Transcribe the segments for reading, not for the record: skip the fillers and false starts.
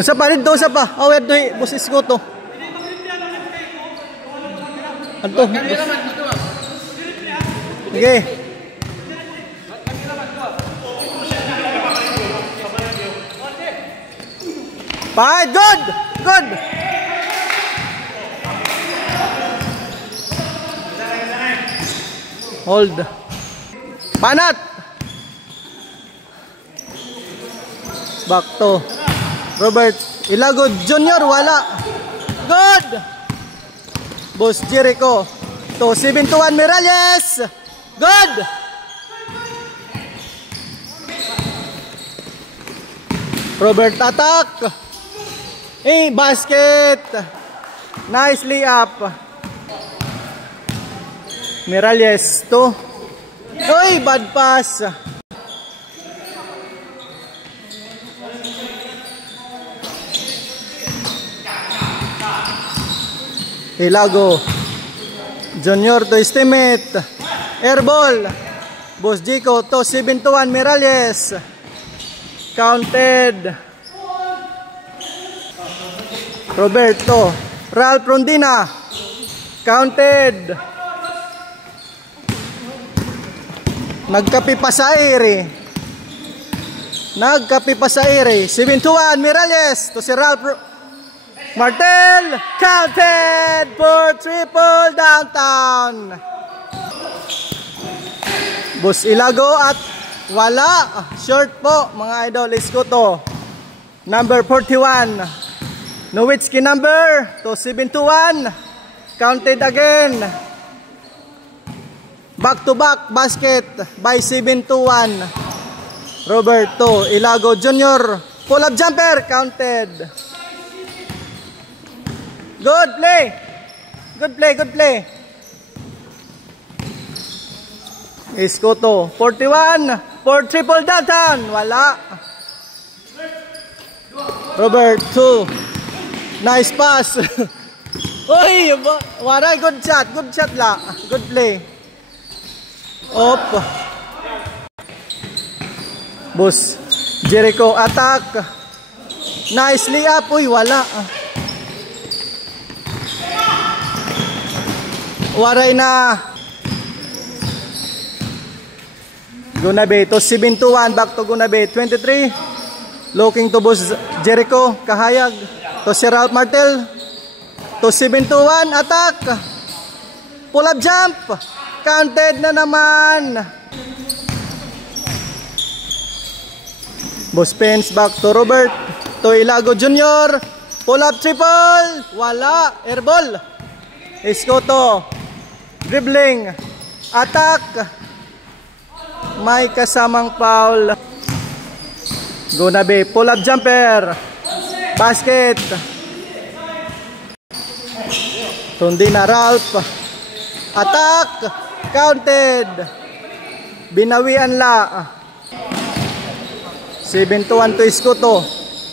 Sa pa dito, sa pa. Awet do bus iskoto. Anto. Okay. Fight, good. Good. Hold. Panat. Back to Robert Ilagod Jr. Wala. Good. Boss Jericho. To 7-1 Miralles. Good. Robert attack. Basket. Nicely up. Miralles to. Oy, bad pass. Ilago Junior to estimate. Airball. Boss Jico to 7-1 Miralles. Counted. Roberto. Ralph Rondina. Counted. Nagkapi pa sa ere. 7-1 Miralles to si Ralph Martel. Counted for triple downtown. Boss Ilago at wala. Short po mga idol. Iskoto. Number 41. Nowitzki number to 7-1. Counted again. Back to back basket by 7-1. Roberto Ilago Jr. Pull up jumper. Counted. Good play. Good play. Good play. Iskoto 41 for triple downtown. Wala. Robert 2. Nice pass. Oy, wala. Good shot. Good shot la. Good play. Op. Boss Jericho attack. Nicely up. Uy, wala. Waray na. Gunabe to 7-1. Back to Gunabe 23. Looking to Boss Jericho. Kahayag to si Ralph Martel. To 7-1. Attack. Pull up jump. Counted na naman. Boss Pence back to Robert. To Ilago Jr. Pull up triple. Wala. Airball. Iskoto. Dribbling. Attack. May kasamang foul. Gunabe. Pull up jumper. Basket. Tundina Ralph. Attack. Counted. Binawian la. 7-1 to Iskoto.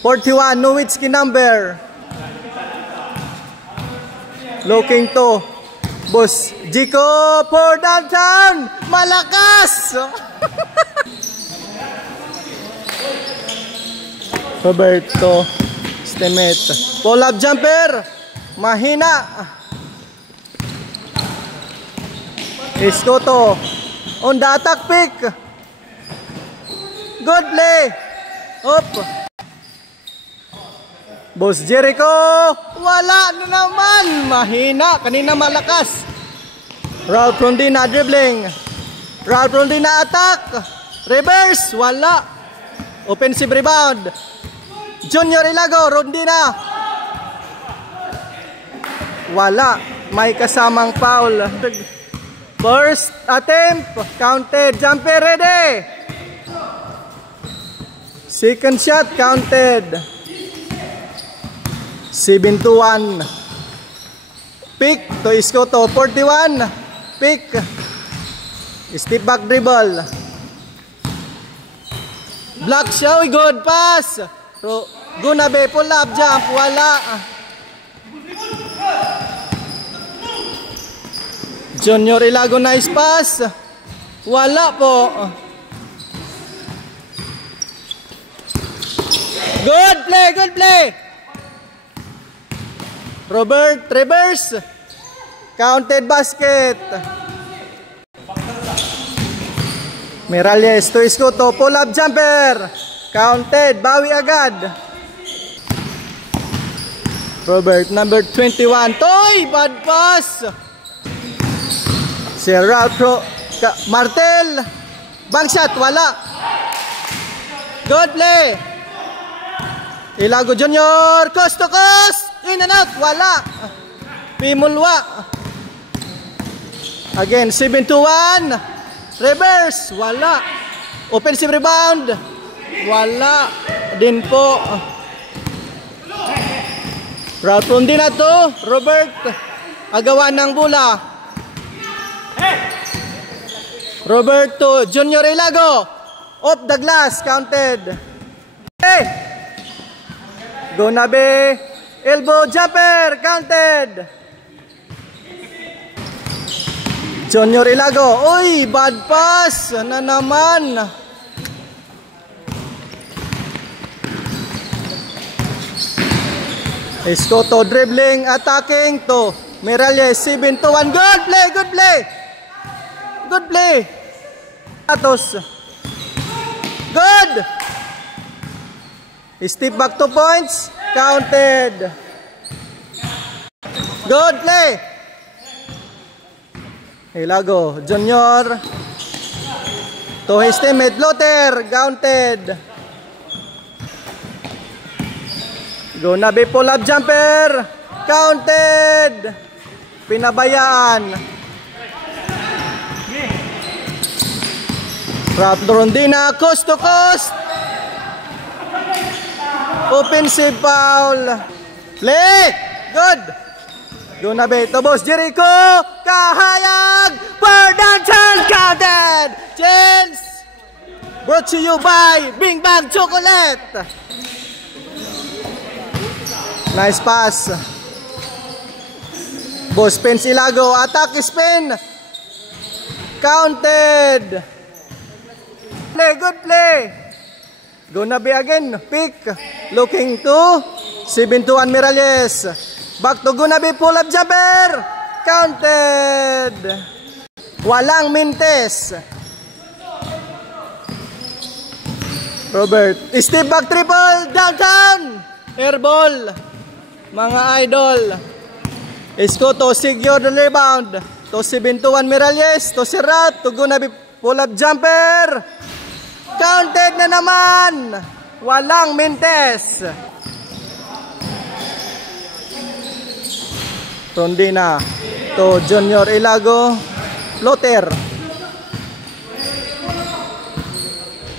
41 Nowitzki number. Looking to Boss Jico for downtown. Malakas. Roberto Stemet. Pull up jumper. Mahina. Iskoto on the attack pick. Good play. Up. Boss Jericho. Wala na naman. Mahina. Kanina malakas. Ralph Rondina dribbling. Ralph Rondina attack. Reverse. Wala. Offensive rebound. Junior Ilago. Rondina. Wala. May kasamang foul. First attempt. Counted. Jumper ready. Second shot. Counted. 7-1. Pick to Iskoto. 41. Pick. Step back dribble. Block siya. Good pass. Gunabe pull up jump. Wala. Junior Ilago nice pass. Wala po. Good play, good play. Robert, reverse. Counted basket. Miralles to Escoto, pull-up jumper. Counted, bawi agad. Robert, number 21. Toy, bad pass. Si Ralph Martel. Bank shot, wala. Good play. Ilago Junior, coast to coast. In and out, wala. Pimulwa. Again, 7-1. Reverse, wala. Offensive rebound, wala din po. Route from din na to. Robert, agawan ng bola. Robert to Junior Ilago. Off the glass, counted. Hey! Gonabe, elbow jumper, counted. Junior Ilago, uy, bad pass na naman. Escoto dribbling, attacking to Miralles, 7-1. Good play, good play. Good play. Atos. Good. Step back 2 points, counted. Good play. Ilago, Junior. To his teammate, Lothar, counted. Gonabe pull-up jumper, counted. Pinabayaan. Raptor Rondina, coast to coast. Offensive foul. Play. Good. Gonabe, Tobos, Jericho, Kahayag, for downtown, counted. Chance. Brought to you by Bing Bang Chocolate. Nice pass. Boss spin Ilago, attack spin. Counted. Play, good play. Gonabe again, pick. Looking to 7-1 Miralles. Back to Gonabe, pull-up jumper. Counted. Walang mintes. Robert, step back triple, downtown. Airball. Mga idol. Escoto, secure the rebound. To 7-1 Miralles. To Serrat. To Gonabe, pull-up jumper. Counted na naman. Walang mintes. Rondina to Junior Ilago, Lothar.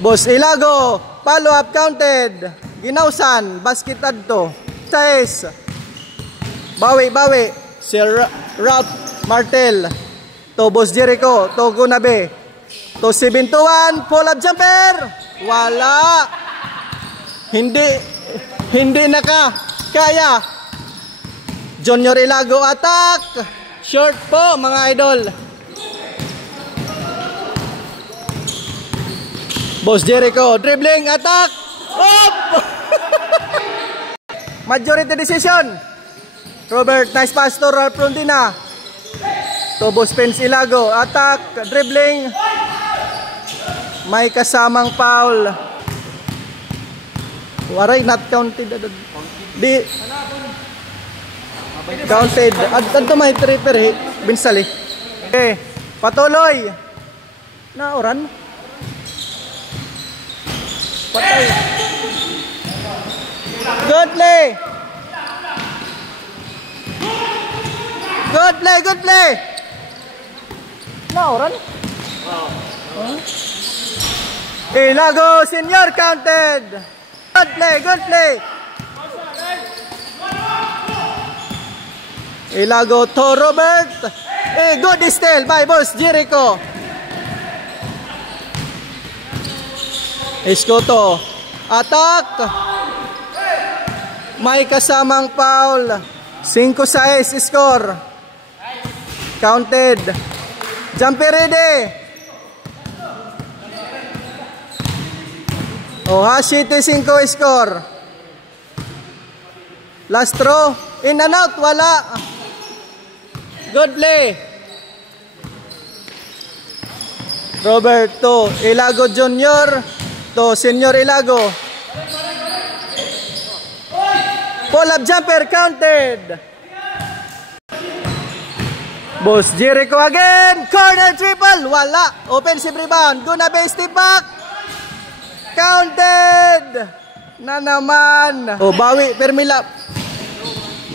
Boss Ilago, follow up, counted. Ginausan, basket adto. 6. Bawi. Sir Ralph Martel to Boss Jericho, to Gonabe. To 7-1, pull-up jumper. Wala. Hindi kaya. Junior Ilago, attack. Short po, mga idol. Boss Jericho, dribbling, attack. Up! Majority decision. Robert, nice pass to Ralph Rondina. To Boss Pence Ilago, attack, dribbling. May kasamang foul. Waray, not counted. Di counted. Adto may tripper binsali. Okay, patuloy. Naoran. Patay. Good play. Good play. Naoran. Ilago, senior, counted. Good play. Ilago to Robert. Good steal by Boss Jericho. Escoto. Attack. May kasamang foul. 5-6 score. Counted. Jumper ready. Oha City 5 score. Last throw. In and out. Wala. Good play. Roberto Ilago Jr. to Senior Ilago. Pull-up jumper counted. Boss Jericho again. Corner triple. Wala. Offensive rebound. Gunabe step back. Counted. Na naman. Oh, bawi. Permila.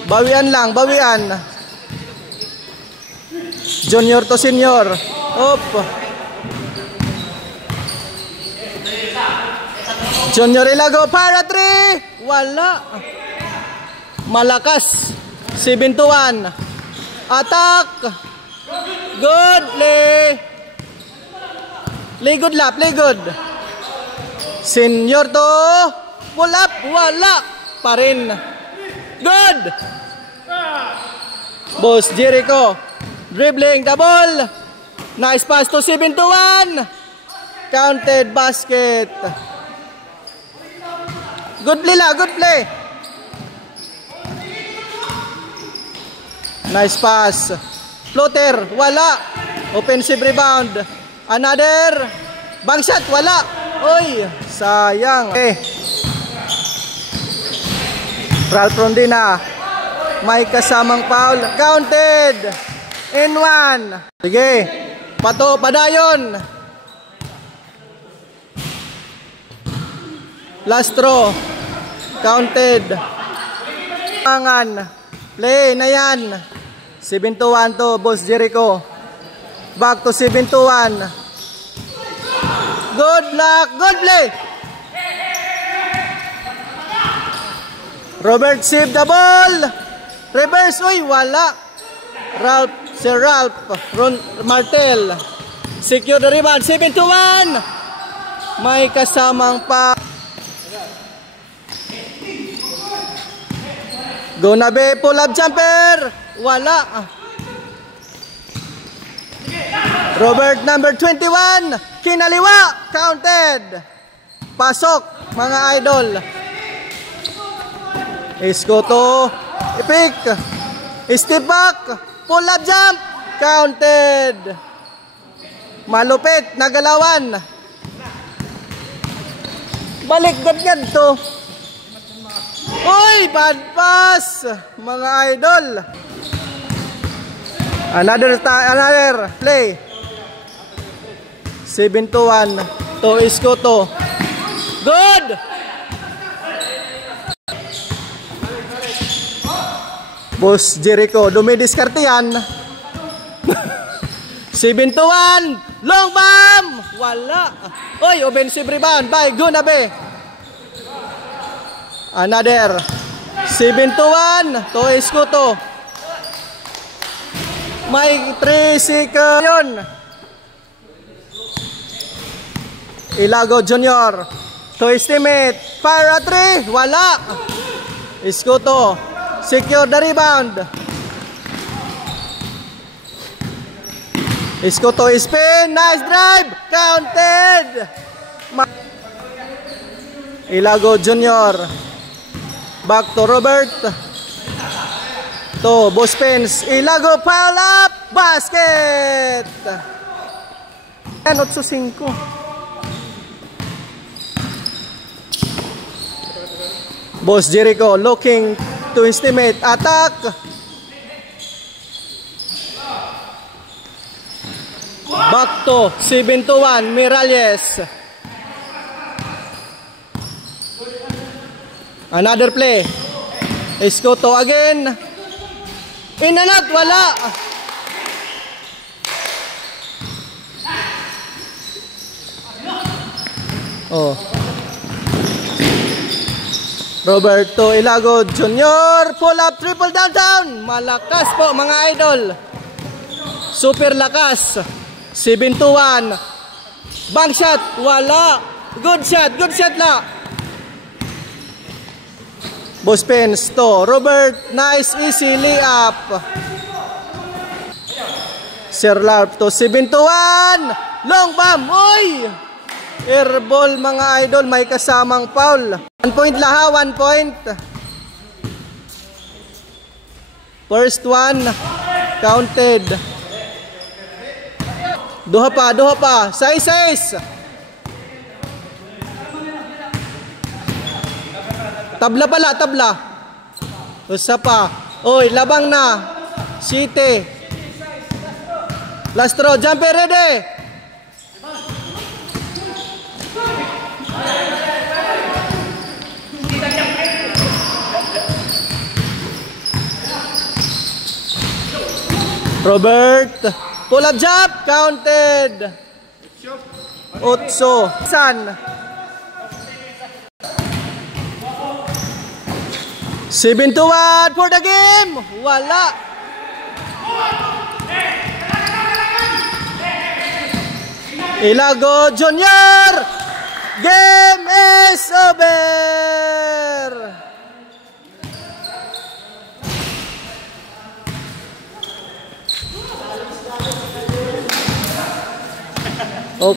Bawian lang. Bawian. Junior to Senior. Op. Junior Ilago para 3. Wala. Malakas. 7-1. Attack. Good play. Play good la. Play good. Senior to. Pull up. Wala. Pa rin. Good. Boss Jericho. Dribbling the ball. Nice pass to 7-1. Counted basket. Good play la, good play. Nice pass. Floater, wala. Offensive rebound. Another. Bang shot, wala. Oy, sayang. Okay. Ralph Rondina. May kasamang foul. Counted. In 1. Sige. Pato, padayon. Last throw. Counted. Mangan. Play na yan. 7-1 to Boss Jericho. Back to 7-1. Good luck. Good play. Robert save the ball. Reverse. Uy, wala. Sir Ralph Martel. Secure the rebound. 7-1. May kasamang pa. Gunabe pull-up jumper. Wala. Robert number 21. Kinaliwa. Counted. Pasok mga idol. Isko to. Ipik. Step back. Pull-up jump. Counted. Malupit. Nagalawan. Balik ganyan to. Uy, bad pass, mga idol. Another play. 7-1 to Isko to. Good. Boss Jericho, dumidiskarte yan. 7-1. Long bomb. Wala. Uy, offensive rebound by Gunabe. Another 7-1 to Isko to. May 3 seconds yun. Ilago Junior to estimate. Fire 3. Wala. Isko to. Secure the rebound. Isko to spin. Nice drive. Counted. Ilago Junior. Back to Robert. To Boss Pence. Ilago foul up. Basket. 8-5. Boss Jericho looking to his teammate. Attack. Back to 7-1. Miralles. Another play. Isko to again. In and out. Wala. Oh. Roberto Ilago Jr. Pull up triple downtown. Malakas po mga idol. Super lakas. 7-1. Bank shot. Wala. Good shot. Good shot la. Boss Pence to Robert. Nice easy layup. Sir Larp to 7-1. Long bomb. Uy. Airball mga idol. May kasamang foul. 1 point laha. 1 point. First one, counted. Duha pa. 6-6. Tabla. Usa pa. Oy, labang na. City. Last throw, jumper ready. Robert, pull up jump, counted. 8. San. 7-1 for the game. Wala. Ilago Junior.